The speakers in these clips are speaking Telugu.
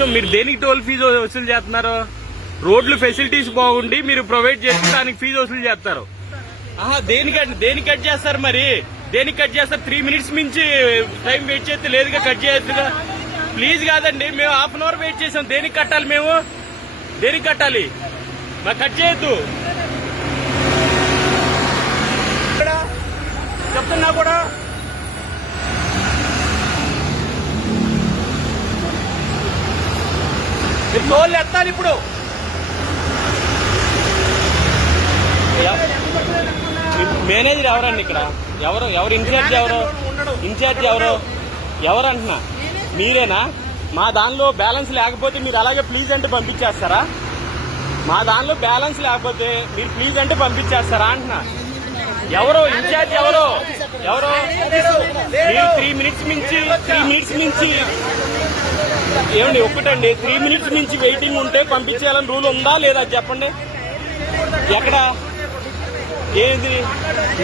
నిమిషం మీరు దేనికి టోల్ ఫీజు వసూలు చేస్తున్నారు? రోడ్లు ఫెసిలిటీస్ బాగుండి మీరు ప్రొవైడ్ చేస్తే దానికి ఫీజు వసూలు చేస్తారు. ఆహా దేనికి దేనికి కట్ చేస్తారు మరి? దేనికి కట్ చేస్తారు? త్రీ మినిట్స్ మించి టైం వెయిట్ చేస్తే లేదుగా కట్ చేయొద్దుగా. ప్లీజ్ కాదండి మేము హాఫ్ అన్ అవర్ వెయిట్ చేసాం. దేనికి కట్టాలి మేము? దేనికి కట్టాలి? మాకు కట్ చేయొద్దు. మీరు టోల్ ఎత్తాలి ఇప్పుడు. మేనేజర్ ఎవరండి ఇక్కడ? ఎవరు? ఎవరు ఇన్ఛార్జ్ ఎవరు? ఇన్ఛార్జ్ ఎవరు? ఎవరు అంటున్నా? మీరేనా? మా దానిలో బ్యాలెన్స్ లేకపోతే మీరు అలాగే ప్లీజ్ అంటే పంపించేస్తారా? మా దానిలో బ్యాలెన్స్ లేకపోతే మీరు ప్లీజ్ అంటే పంపించేస్తారా అంటున్నా? ఎవరు? ఇన్ఛార్జ్ ఎవరు? ఎవరు? మీరు త్రీ మినిట్స్ మించి త్రీ మినిట్స్ మించి ఏమండి ఒక్కటండి త్రీ మినిట్స్ నుంచి వెయిటింగ్ ఉంటే పంపించేయాలని రూల్ ఉందా లేదా చెప్పండి? ఎక్కడ? ఏది?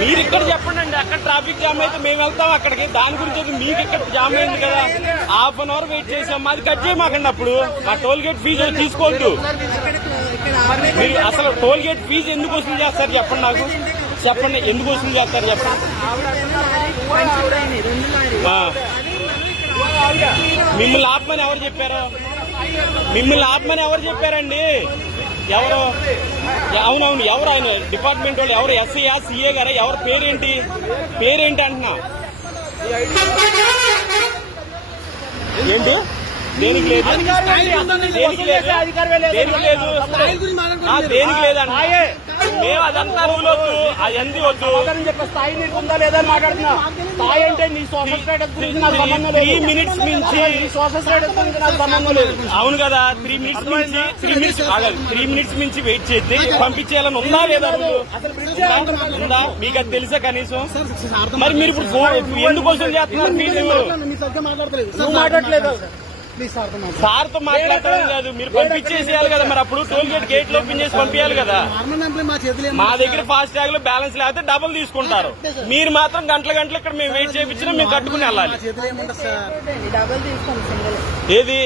మీరు ఇక్కడ చెప్పండి అండి అక్కడ ట్రాఫిక్ జామ్ అయితే మేము వెళ్తాం అక్కడికి. దాని గురించి అయితే మీకు ఇక్కడ జామ్ అయింది కదా. హాఫ్ అన్ అవర్ వెయిట్ చేసాం మాది కట్ చేయమాకండి అప్పుడు. ఆ టోల్ గేట్ ఫీజు తీసుకోవద్దు. మీరు అసలు టోల్ గేట్ ఫీజు ఎందుకు వసూలు చేస్తారు చెప్పండి నాకు. చెప్పండి ఎందుకు వసూలు చేస్తారు చెప్పండి. మిమ్మల్ని ఆపమని ఎవరు చెప్పారు? మిమ్మల్ని ఆపమని ఎవరు చెప్పారండి? ఎవరు? అవునవును ఎవరు ఆయన? డిపార్ట్మెంట్ వాళ్ళు ఎవరు? ఎస్ఐయా సిఏ గారా? ఎవరు పేరేంటి? పేరేంటి అంటున్నా? ఏంటి? దేనికి లేదు? దేనికి లేదు? దేనికి లేదు? దేనికి లేదంట మేము అదంతా రూల్ వద్దు. వద్దు స్థాయి నీకు ఉందా లేదా అని మాట్లాడుతున్నా. స్థాయి అంటే నీ సోషల్ స్టేటస్ గురించి నాకు సంబంధం త్రీ మినిట్స్ మించి నీ సోషల్ స్టేటస్ గురించి నాకు సంబంధం లేదు. అవును కదా త్రీ మినిట్స్ మించి త్రీ మినిట్స్ త్రీ మినిట్స్ మించి వెయిట్ చేస్తే పంపించేయాలని ఉందా లేదా రూలు? ఉందా? మీకు అది తెలుసా కనీసం? మరి మీరు ఇప్పుడు ఫోన్ ఎందుకు వసూలు చేస్తున్నారు నువ్వు మాట్లాడలేదు ప్లీజ్ సార్ సార్తో మాట్లాడటం కాదు. మీరు పంపించేసేయాలి కదా మరి. అప్పుడు టోల్ గేట్ గేట్ ఓపెన్ చేసి పంపించాలి కదా. మా దగ్గర ఫాస్ట్ ట్యాగ్లో బ్యాలెన్స్ లేకపోతే డబుల్ తీసుకుంటారు. మీరు మాత్రం గంటల గంటలు ఇక్కడ మేము వెయిట్ చేయించినా మేము కట్టుకుని వెళ్ళాలి. ఏది?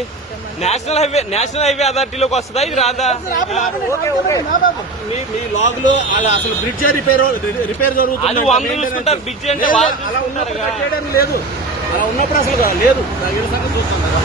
నేషనల్ హైవే నేషనల్ హైవే అథారిటీలోకి వస్తుందా? ఇది రాదా? మీ మీ లాగ్లో అలా అసలు బ్రిడ్జ్ రిపేర్ రిపేర్ జరుగుతుంది చూసుకుంటారు బ్రిడ్జ్ అంటే లేదు. అలా ఉన్నప్పుడు అసలు లేదు దాని సంగతి చూస్తాం కదా